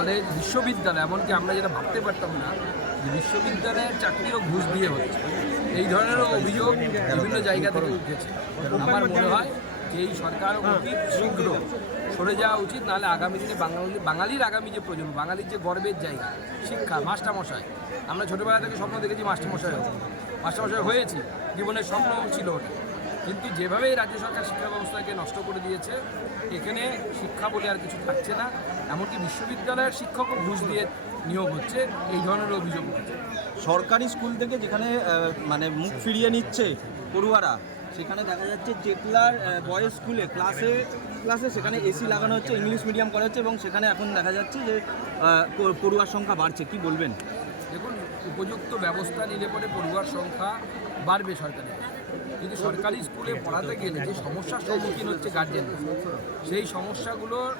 College, বিশ্ববিদ্যালয়, এমনকি আমরা যেটা ভাবতে পারতাম না যে বিশ্ববিদ্যালয়ের চাকরিও ঘুষ দিয়ে হচ্ছে, এই ধরনেরও অভিযোগ বিভিন্ন জায়গা থেকে উঠেছে। আমার মনে হয় যে এই সরকার অতি শীঘ্র সরে যাওয়া উচিত, নাহলে আগামী দিনে বাঙালির আগামী যে প্রজন্ম, বাঙালির যে গর্বের জায়গা শিক্ষা, মাস্টারমশাই, আমরা ছোটোবেলা থেকে স্বপ্ন দেখেছি মাস্টারমশাই হবো, মাস্টারমশাই হয়েছি, জীবনের স্বপ্ন ছিল ওটা। কিন্তু যেভাবে এই রাজ্য সরকার শিক্ষা ব্যবস্থাকে নষ্ট করে দিয়েছে, এখানে শিক্ষা বলে আর কিছু থাকছে না। এমনকি বিশ্ববিদ্যালয়ের শিক্ষকও ঘুষ দিয়ে নিয়োগ হচ্ছে, এই ধরনের অভিযোগ উঠেছে। সরকারি স্কুল থেকে যেখানে মানে মুখ ফিরিয়ে নিচ্ছে পড়ুয়ারা, সেখানে দেখা যাচ্ছে চেতলার বয়েজ স্কুলে ক্লাসে সেখানে এসি লাগানো হচ্ছে, ইংলিশ মিডিয়াম করা হচ্ছে, এবং সেখানে এখন দেখা যাচ্ছে যে পড়ুয়ার সংখ্যা বাড়ছে। কি বলবেন? দেখুন, উপযুক্ত ব্যবস্থা নিলে পরে পড়ুয়ার সংখ্যা বাড়বে সরকারি, কিন্তু সরকারি স্কুলে পড়াতে গেলে যে সমস্যার সম্মুখীন হচ্ছে গার্জেন, সেই সমস্যাগুলোর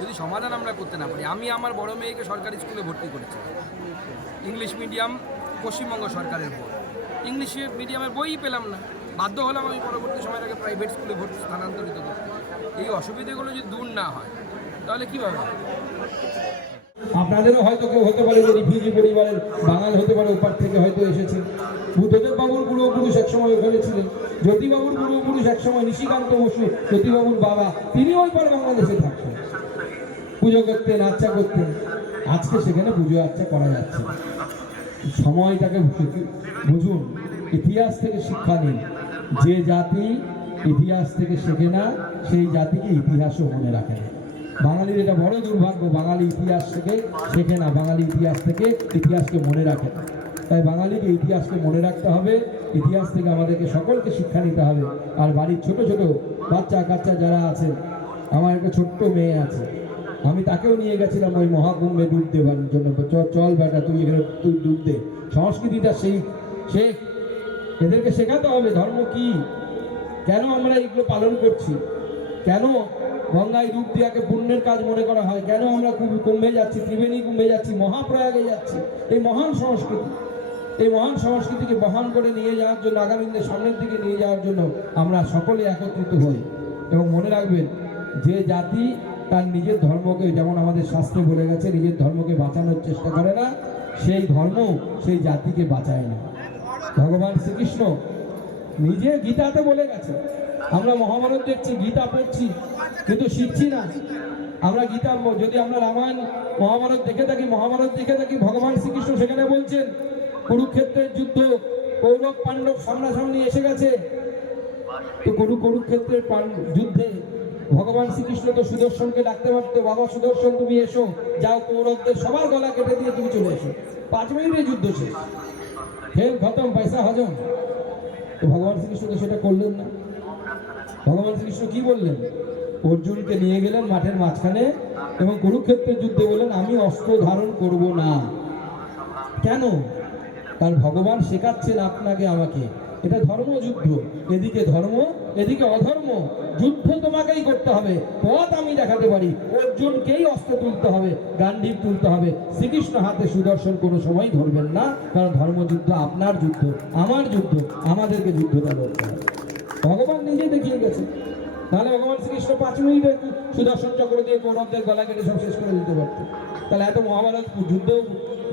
যদি সমাধান আমরা করতে না পারি। আমি আমার বড় মেয়েকে সরকারি স্কুলে ভর্তি করেছি, ইংলিশ মিডিয়াম, পশ্চিমবঙ্গ সরকারের বই, ইংলিশ মিডিয়ামের বইই পেলাম না, বাধ্য হলাম আমি পরবর্তী সময় তাকে প্রাইভেট স্কুলে ভর্তি স্থানান্তরিত করতে। এই অসুবিধাগুলো যদি দূর না হয় তাহলে কীভাবে হবে? আপনাদেরও হয়তো কেউ হতে পারে যে রিফিউজি পরিবারের বাঙাল হতে পারে, ওপার থেকে হয়তো এসেছে। বুদ্ধদেব বাবুর পূর্বপুরুষ একসময় ওখানে ছিলেন, জ্যোতিবাবুর পূর্বপুরুষ একসময় নিশিকান্ত বসু, জ্যোতিবাবুর বাবা, তিনি ওই পর বাংলাদেশে থাকতেন, পুজো করতেন, আচ্ছা করতেন। আজকে সেখানে পুজো আচ্ছা করা যাচ্ছে। সময়টাকে বুঝুন, ইতিহাস থেকে শিক্ষা নিন। যে জাতি ইতিহাস থেকে শেখে না, সেই জাতিকে ইতিহাসও মনে রাখে না। বাঙালির এটা বড় দুর্ভাগ্য, বাঙালি ইতিহাস থেকে শেখে না, বাঙালি ইতিহাস থেকে ইতিহাসকে মনে রাখে না। তাই বাঙালিকে ইতিহাসকে মনে রাখতে হবে, ইতিহাস থেকে আমাদেরকে সকলকে শিক্ষা নিতে হবে। আর বাড়ির ছোট ছোট বাচ্চা কাচ্চা যারা আছে, আমার একটা ছোট্ট মেয়ে আছে, আমি তাকেও নিয়ে গেছিলাম ওই মহাকুম্ভে ডুব দেওয়ার জন্য। চল বেটা, তুই এখানে তুই ডুব দে, সংস্কৃতিটা শেখ। এদেরকে শেখাতে হবে ধর্ম কি, কেন আমরা এগুলো পালন করছি, কেন গঙ্গায় ডুব দেওয়াকে পুণ্যের কাজ মনে করা হয়, কেন আমরা কুম্ভে যাচ্ছি, ত্রিবেণী কুম্ভে যাচ্ছি, মহাপ্রয়াগে যাচ্ছি। এই মহান সংস্কৃতি, এই মহান সংস্কৃতিকে বহন করে নিয়ে যাওয়ার জন্য, আগামী দিনে সামনের দিকে নিয়ে যাওয়ার জন্য আমরা সকলে একত্রিত হই। এবং মনে রাখবেন, যে জাতি তার নিজের ধর্মকে, যেমন আমাদের শাস্ত্রে বলে গেছে, নিজের ধর্মকে বাঁচানোর চেষ্টা করে না, সেই ধর্ম সেই জাতিকে বাঁচায় না। ভগবান শ্রীকৃষ্ণ নিজে গীতাতে বলে গেছে। আমরা মহাভারত দেখছি, গীতা পড়ছি, কিন্তু শিখছি না। আমরা গীতা, যদি আমরা রামায়ণ মহাভারত দেখে থাকি, ভগবান শ্রীকৃষ্ণ সেখানে বলছেন কুরুক্ষেত্রের যুদ্ধ, কৌরব পাণ্ডব সামনাসামনি এসে গেছে। তো কুরুক্ষেত্রের যুদ্ধে ভগবান শ্রীকৃষ্ণ তো সুদর্শনকে ডাকতে পারতো, বাবা সুদর্শন তুমি এসো, যাও কৌরবদের সবার গলা কেটে দিয়ে তুমি চলে এসো। 5 মিনিটের যুদ্ধ শেষ, খেল খতম, পয়সা হজম। তো ভগবান শ্রীকৃষ্ণ তো সেটা করলেন না। ভগবান শ্রীকৃষ্ণ কি বললেন? অর্জুনকে নিয়ে গেলেন মাঠের মাঝখানে এবং কুরুক্ষেত্রের যুদ্ধে বললেন, আমি অস্ত্র ধারণ করব না। কেন? কারণ ভগবান শেখাচ্ছেন আপনাকে আমাকে, এটা ধর্মযুদ্ধ, এদিকে ধর্ম এদিকে অধর্ম, যুদ্ধ তোমাকেই করতে হবে। পথ আমি দেখাতে পারি, অর্জুনকেই অস্ত্র তুলতে হবে, গান্ডীব তুলতে হবে। শ্রীকৃষ্ণ হাতে সুদর্শন কোনো সময় ধরবেন না, কারণ ধর্মযুদ্ধ আপনার যুদ্ধ, আমার যুদ্ধ, আমাদেরকে যুদ্ধটা লড়তে হবে। ভগবান নিজে দেখিয়ে গেছে। তাহলে ভগবান শ্রীকৃষ্ণ 5 মিনিটে সুদর্শন চক্র দিয়ে কৌরবদের গলা কেটে সব শেষ করে দিতে পারত। তাহলে এত মহাভারত যুদ্ধ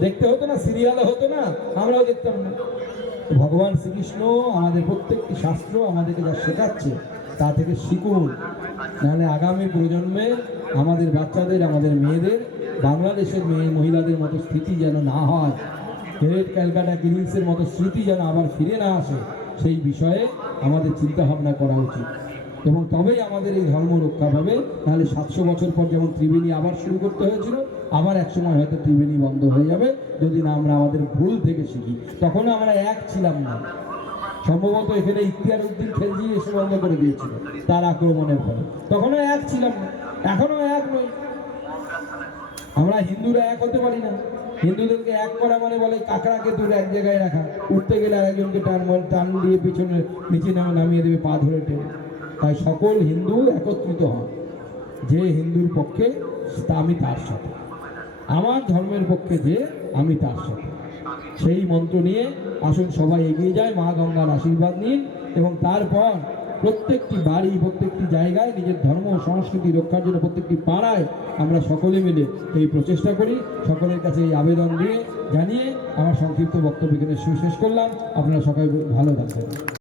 দেখতে হতো না, সিরিয়ালে হতো না, আমরাও দেখতাম না। ভগবান শ্রীকৃষ্ণ আমাদের প্রত্যেকটি শাস্ত্র আমাদেরকে যা শেখাচ্ছে তা থেকে শিখুন, নাহলে আগামী প্রজন্মে আমাদের বাচ্চাদের, আমাদের মেয়েদের, বাংলাদেশের মহিলাদের মতো স্মৃতি যেন না হয়, গ্রেট ক্যালকাটা কিলিংসের মতো স্মৃতি যেন আবার ফিরে না আসে, সেই বিষয়ে আমাদের চিন্তা ভাবনা করা উচিত। এবং তবেই আমাদের এই ধর্ম রক্ষা পাবে। নাহলে 700 বছর পর যেমন ত্রিবেণী আবার শুরু করতে হয়েছিল, আবার এক সময় হয়তো ত্রিবেণী বন্ধ হয়ে যাবে, যদি না আমরা আমাদের ভুল থেকে শিখি। তখন আমরা এক ছিলাম না, সম্ভবত এখানে ইখতিয়ার উদ্দিন খেলজি এসে বন্ধ করে দিয়েছিল তার আক্রমণের ফলে। তখনও এক ছিলাম না, এখনো এক নই। আমরা হিন্দুরা এক হতে পারি না। হিন্দুদেরকে এক করা মানে বলে কাঁকড়াকে দূরে এক জায়গায় রাখা, উঠতে গেলে আরেকজনকে টান দিয়ে পিছনে নিচে নামিয়ে দেবে পা ধরে টেনে। তাই সকল হিন্দু একত্রিত হন, যে হিন্দুর পক্ষে তা আমি তার সাথে, আমার ধর্মের পক্ষে যে আমি তার সাথে, সেই মন্ত্র নিয়ে আসুন সবাই এগিয়ে যায়, মা গঙ্গার আশীর্বাদ নিন। এবং তারপর প্রত্যেকটি বাড়ি, প্রত্যেকটি জায়গায় নিজের ধর্ম ও সংস্কৃতি রক্ষার জন্য প্রত্যেকটি পাড়ায় আমরা সকলে মিলে এই প্রচেষ্টা করি। সকলের কাছে এই আবেদন দিয়ে জানিয়ে আমার সংক্ষিপ্ত বক্তব্য এখানে শেষ করলাম। আপনারা সবাই ভালো থাকবেন।